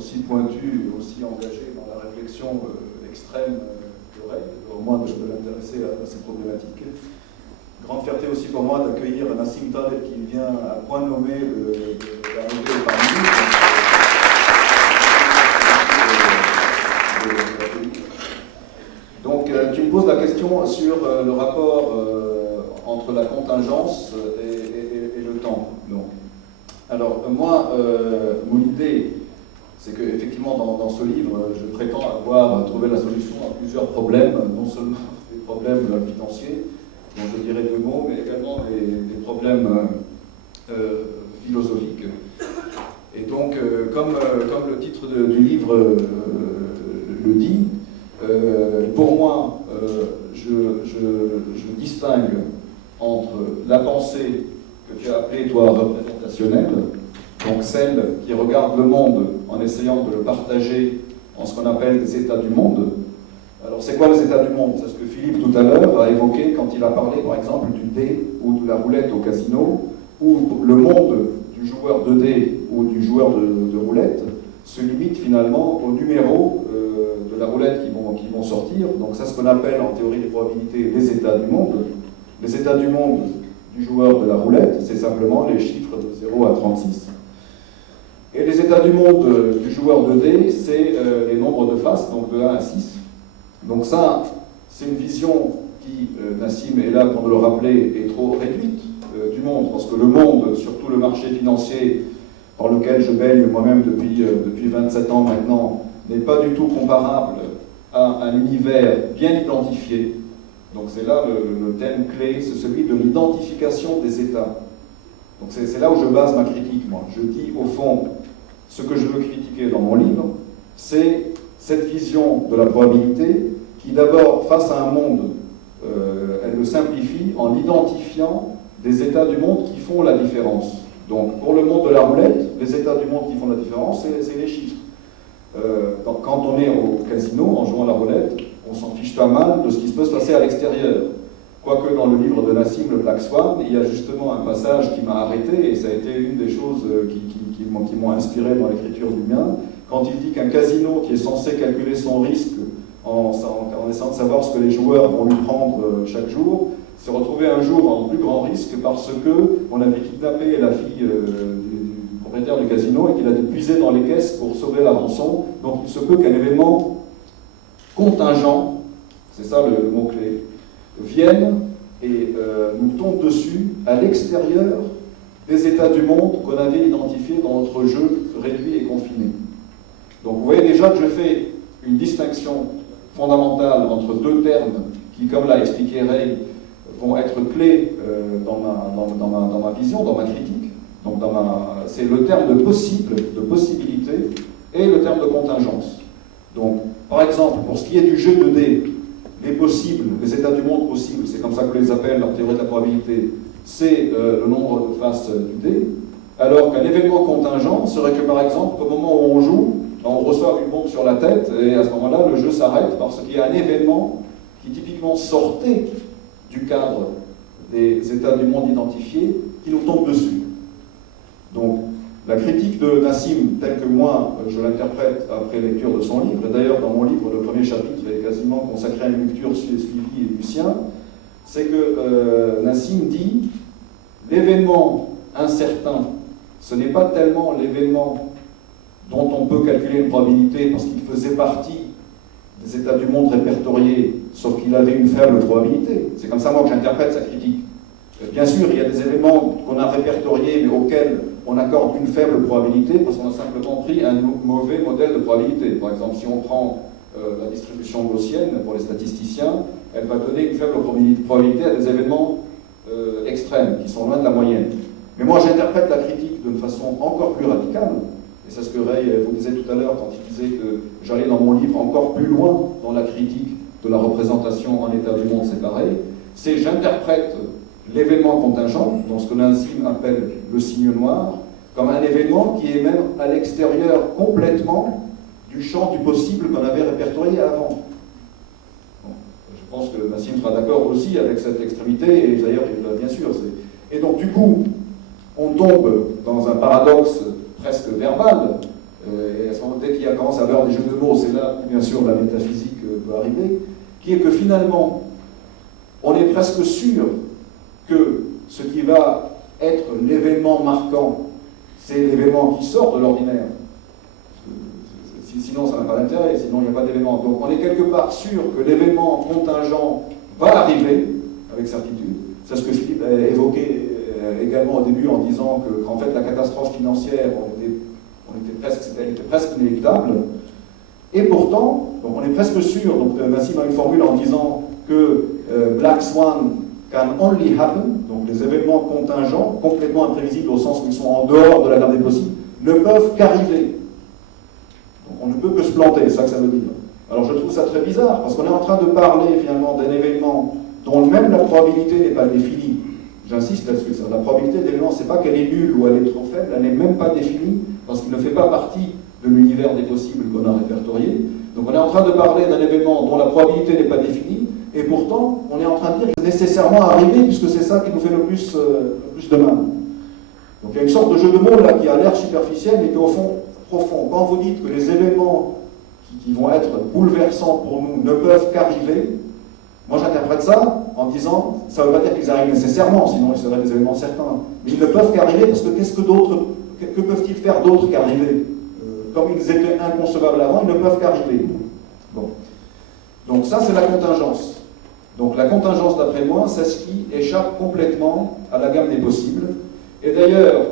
aussi pointu et aussi engagé dans la réflexion extrême de Ray, au moins de l'intéresser à ces problématiques. Grande fierté aussi pour moi d'accueillir Nassim Taleb qui vient à point nommé d'arriver parmi nous. Donc tu me poses la question sur le rapport entre la contingence et le temps. Donc, alors moi, mon idée, c'est qu'effectivement dans ce livre, je prétends avoir trouvé la solution à plusieurs problèmes, non seulement des problèmes financiers, dont je dirais deux mots, mais également des problèmes philosophiques. Et donc, comme le titre du livre le dit, pour moi, je distingue entre la pensée que tu as appelée, toi, représentationnelle, donc celle qui regarde le monde en essayant de le partager en ce qu'on appelle des états du monde. Alors, c'est quoi les états du monde? C'est ce que Philippe, tout à l'heure, a évoqué quand il a parlé, par exemple, du dé ou de la roulette au casino, où le monde du joueur de dé ou du joueur de roulette se limite finalement aux numéros de la roulette qui vont sortir. Donc, c'est ce qu'on appelle, en théorie des probabilités, les états du monde. Les états du monde du joueur de la roulette, c'est simplement les chiffres de 0 à 36. Et les états du monde du joueur de dé, c'est les nombres de faces, donc de 1 à 6. Donc ça, c'est une vision qui, Nassim est là pour nous le rappeler, est trop réduite du monde, parce que le monde, surtout le marché financier, dans lequel je baigne moi-même depuis 27 ans maintenant, n'est pas du tout comparable à un univers bien identifié. Donc c'est là le thème clé, c'est celui de l'identification des états. Donc c'est là où je base ma critique, moi. Je dis, au fond, ce que je veux critiquer dans mon livre, c'est cette vision de la probabilité qui, d'abord, face à un monde, elle le simplifie en identifiant des états du monde qui font la différence. Donc, pour le monde de la roulette, les états du monde qui font la différence, c'est les chiffres. Quand on est au casino, en jouant à la roulette, on s'en fiche pas mal de ce qui se peut se passer à l'extérieur. Quoique dans le livre de Nassim, le Black Swan, il y a justement un passage qui m'a arrêté, et ça a été une des choses qui m'ont inspiré dans l'écriture du mien, quand il dit qu'un casino qui est censé calculer son risque en essayant de savoir ce que les joueurs vont lui prendre chaque jour, s'est retrouvé un jour en plus grand risque parce qu'on avait kidnappé la fille du propriétaire du casino et qu'il a dû puiser dans les caisses pour sauver la rançon. Donc il se peut qu'un événement contingent, c'est ça le mot-clé, vienne et nous tombe dessus à l'extérieur des états du monde qu'on avait identifiés dans notre jeu réduit et confiné. Donc vous voyez déjà que je fais une distinction fondamentale entre deux termes qui, comme l'a expliqué Ray, vont être clés dans ma vision, dans ma critique. Donc c'est le terme de possible, de possibilité, et le terme de contingence. Donc, par exemple, pour ce qui est du jeu de dés, les possibles, les états du monde possibles, c'est comme ça que je les appelle en théorie de la probabilité, c'est le nombre de faces du dé, alors qu'un événement contingent serait que, par exemple, au moment où on joue, on reçoit une bombe sur la tête, et à ce moment-là, le jeu s'arrête parce qu'il y a un événement qui typiquement sortait du cadre des états du monde identifiés, qui nous tombe dessus. Donc, la critique de Nassim, telle que moi, je l'interprète après lecture de son livre, et d'ailleurs dans mon livre, le premier chapitre est quasiment consacré à une lecture suivie du sien, c'est que Nassim dit « l'événement incertain, ce n'est pas tellement l'événement dont on peut calculer une probabilité parce qu'il faisait partie des états du monde répertoriés, sauf qu'il avait une faible probabilité. » C'est comme ça, moi, que j'interprète sa critique. Bien sûr, il y a des événements qu'on a répertoriés, mais auxquels on accorde une faible probabilité, parce qu'on a simplement pris un mauvais modèle de probabilité. Par exemple, si on prend la distribution gaussienne, pour les statisticiens, elle va donner une faible probabilité à des événements extrêmes, qui sont loin de la moyenne. Mais moi, j'interprète la critique d'une façon encore plus radicale, et c'est ce que Ray vous disait tout à l'heure quand il disait que j'allais dans mon livre encore plus loin dans la critique de la représentation en état du monde séparé, c'est j'interprète l'événement contingent, dans ce que Nassim appelle le signe noir, comme un événement qui est même à l'extérieur complètement du champ du possible qu'on avait répertorié avant. Bon, je pense que Nassim sera d'accord aussi avec cette extrémité, et d'ailleurs, bien sûr. Et donc, du coup, on tombe dans un paradoxe presque verbal, et à ce moment, dès qu'il commence à avoir des jeux de mots, c'est là où bien sûr la métaphysique peut arriver, qui est que finalement, on est presque sûr que ce qui va être l'événement marquant, c'est l'événement qui sort de l'ordinaire. Sinon, ça n'a pas d'intérêt, sinon il n'y a pas d'événement. Donc on est quelque part sûr que l'événement contingent va arriver, avec certitude. C'est ce que Philippe a évoqué également au début en disant qu'en fait la catastrophe financière, elle était presque inéluctable. Et pourtant, donc on est presque sûr, donc Nassim a une formule en disant que Black Swan can only happen, donc les événements contingents, complètement imprévisibles au sens où ils sont en dehors de la gamme des possibles, ne peuvent qu'arriver. Donc on ne peut que se planter, c'est ça que ça veut dire. Alors je trouve ça très bizarre, parce qu'on est en train de parler finalement d'un événement dont même la probabilité n'est pas définie. J'insiste là-dessus, la probabilité d'événement, c'est pas qu'elle est nulle ou elle est trop faible, elle n'est même pas définie, parce qu'il ne fait pas partie de l'univers des possibles qu'on a répertorié. Donc on est en train de parler d'un événement dont la probabilité n'est pas définie, et pourtant on est en train de dire qu'il va nécessairement arriver, puisque c'est ça qui nous fait le plus de mal. Donc il y a une sorte de jeu de mots là qui a l'air superficiel, mais qui au fond profond. Quand vous dites que les événements qui vont être bouleversants pour nous ne peuvent qu'arriver, moi j'interprète ça en disant, ça ne veut pas dire qu'ils arrivent nécessairement, sinon ils seraient des événements certains, mais ils ne peuvent qu'arriver parce que que peuvent-ils faire d'autre qu'arriver? Comme ils étaient inconcevables avant, ils ne peuvent qu'arriver. Bon. Donc ça c'est la contingence. Donc la contingence d'après moi, c'est ce qui échappe complètement à la gamme des possibles. Et d'ailleurs,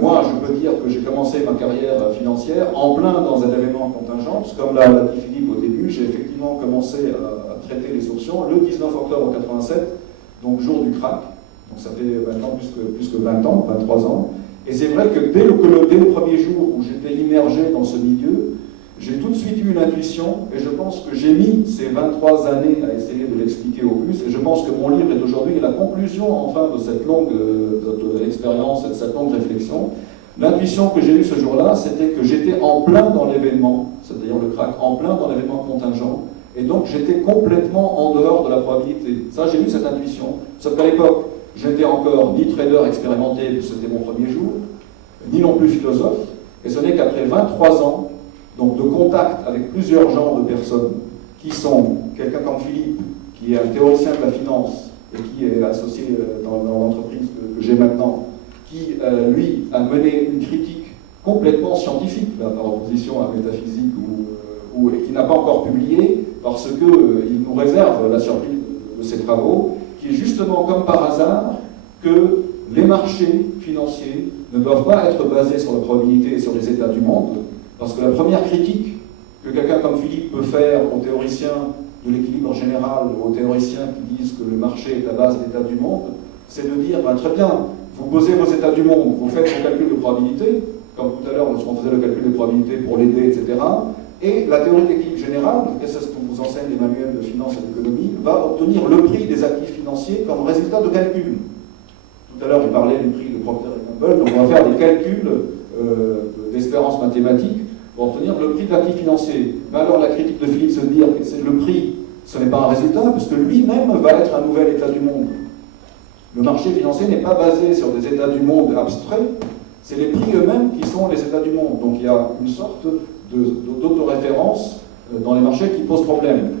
moi je peux dire que j'ai commencé ma carrière financière en plein dans un événement contingent, parce que comme l'a dit Philippe au début, j'ai effectivement commencé à traiter les options le 19 octobre 87, donc jour du crack. Donc ça fait maintenant plus que 20 ans, 23 ans. Et c'est vrai que dès le premier jour où j'étais immergé dans ce milieu, j'ai tout de suite eu une intuition, et je pense que j'ai mis ces 23 années à essayer de l'expliquer au plus, et je pense que mon livre est aujourd'hui la conclusion, enfin, de cette longue expérience et de cette longue réflexion. L'intuition que j'ai eue ce jour-là, c'était que j'étais en plein dans l'événement, c'est-à-dire le crack, en plein dans l'événement contingent, et donc j'étais complètement en dehors de la probabilité. Ça, j'ai eu cette intuition, sauf qu'à l'époque, j'étais encore ni trader expérimenté, puisque c'était mon premier jour, ni non plus philosophe, et ce n'est qu'après 23 ans, donc de contact avec plusieurs genres de personnes, qui sont quelqu'un comme Philippe, qui est un théoricien de la finance, et qui est associé dans l'entreprise que j'ai maintenant, qui, lui, a mené une critique complètement scientifique, là, par opposition à la métaphysique, et qui n'a pas encore publié, parce qu'il nous réserve la surprise de ses travaux, qui est justement comme par hasard que les marchés financiers ne doivent pas être basés sur la probabilité et sur les états du monde, parce que la première critique que quelqu'un comme Philippe peut faire aux théoriciens de l'équilibre général, aux théoriciens qui disent que le marché est à base d'états du monde, c'est de dire, ben, très bien, vous posez vos états du monde, vous faites vos calculs de probabilité, comme tout à l'heure lorsqu'on faisait le calcul de probabilité pour l'aider, etc., et la théorie d'équilibre général, et c'est ce que vous enseigne les manuels de finance et d'économie, va obtenir le prix des actifs financiers comme résultat de calcul. Tout à l'heure, il parlait du prix de Procter & Gamble, donc on va faire des calculs d'espérance mathématique pour obtenir le prix de l'actif financier. Mais alors la critique de Philippe, c'est de dire que c'est le prix, ce n'est pas un résultat, puisque lui-même va être un nouvel état du monde. Le marché financier n'est pas basé sur des états du monde abstraits, c'est les prix eux-mêmes qui sont les états du monde. Donc il y a une sorte d'autoréférence dans les marchés qui pose problème.